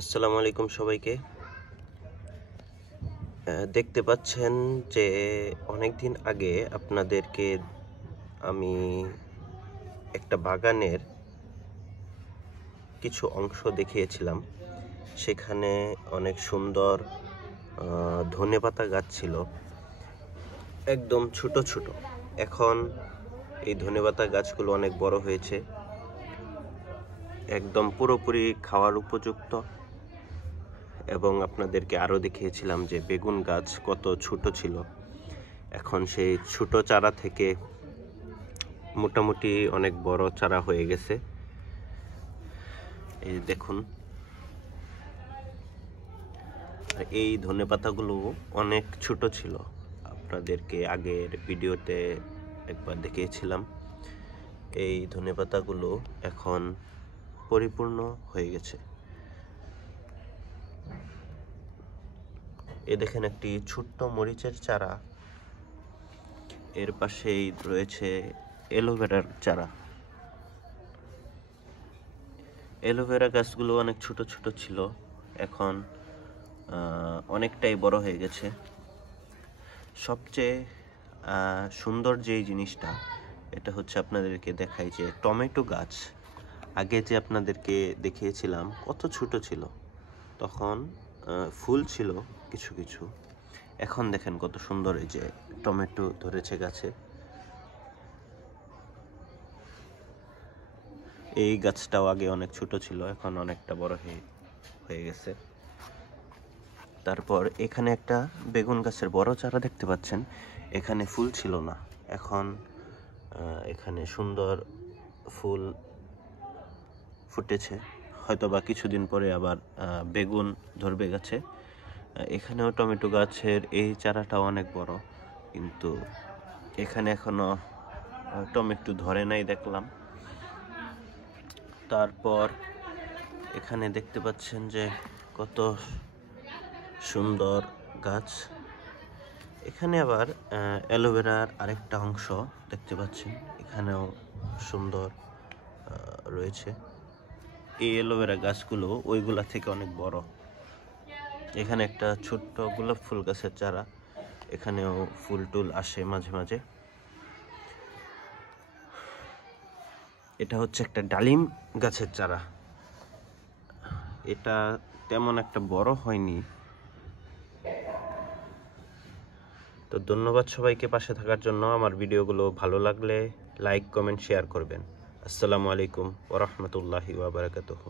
আসসালামু আলাইকুম সবাইকে। দেখতে পাচ্ছেন যে অনেকদিন আগে আপনাদেরকে আমি একটা বাগানের কিছু অংশ দেখিয়েছিলাম। সেখানে অনেক সুন্দর ধনেপাতা গাছ ছিল, একদম ছোট ছোট। এখন এই ধনেপাতা গাছগুলো অনেক বড় হয়েছে, একদম পুরোপুরি খাওয়ার উপযুক্ত। এবং আপনাদেরকে আরও দেখিয়েছিলাম যে বেগুন গাছ কত ছোট ছিল, এখন সেই ছোট চারা থেকে মোটামুটি অনেক বড় চারা হয়ে গেছে। এই দেখুন, এই ধনেপাতাগুলো অনেক ছোট ছিল, আপনাদেরকে আগের ভিডিওতে একবার দেখিয়েছিলাম। এই ধনেপাতাগুলো এখন পরিপূর্ণ হয়ে গেছে। এ দেখেন একটি ছোট্ট মরিচের চারা, এর পাশেই রয়েছে অ্যালোভেরার চারা। অ্যালোভেরা গাছগুলো অনেক ছোট ছোট ছিল, এখন অনেকটাই বড় হয়ে গেছে। সবচেয়ে সুন্দর যেই জিনিসটা, এটা হচ্ছে আপনাদেরকে দেখাই যে টমেটো গাছ আগে যে আপনাদেরকে দেখিয়েছিলাম কত ছোট ছিল, তখন ফুল ছিল কিছু কিছু, এখন দেখেন কত সুন্দর এই যে টমেটো ধরেছে গাছে। এই গাছটাও আগে অনেক ছোট ছিল, এখন অনেকটা বড় হয়ে গেছে। তারপর এখানে একটা বেগুন গাছের বড় চারা দেখতে পাচ্ছেন, এখানে ফুল ছিল না, এখন এখানে সুন্দর ফুল ফুটেছে। হয়তো বা কিছুদিন পরে আবার বেগুন ধরবে গাছে। এখানেও টমেটো গাছের এই চারাটাও অনেক বড়, কিন্তু এখানে এখনো টমেটো ধরে নাই দেখলাম। তারপর এখানে দেখতে পাচ্ছেন যে কত সুন্দর গাছ। এখানে আবার অ্যালোভেরার আরেকটা অংশ দেখতে পাচ্ছেন, এখানেও সুন্দর রয়েছে। এই অ্যালোভেরা গাছগুলো ওইগুলা থেকে অনেক বড়। এখানে একটা ছোট্ট গোলাপ ফুল গাছের চারা, এখানেও ফুল টুল আসে মাঝে মাঝে। এটা হচ্ছে একটা ডালিম গাছের চারা, এটা তেমন একটা বড় হয়নি। তো ধন্যবাদ সবাইকে পাশে থাকার জন্য। আমার ভিডিওগুলো ভালো লাগলে লাইক, কমেন্ট, শেয়ার করবেন। আসসালামু আলাইকুম ওয়া রাহমাতুল্লাহি ওয়া বারাকাতুহু।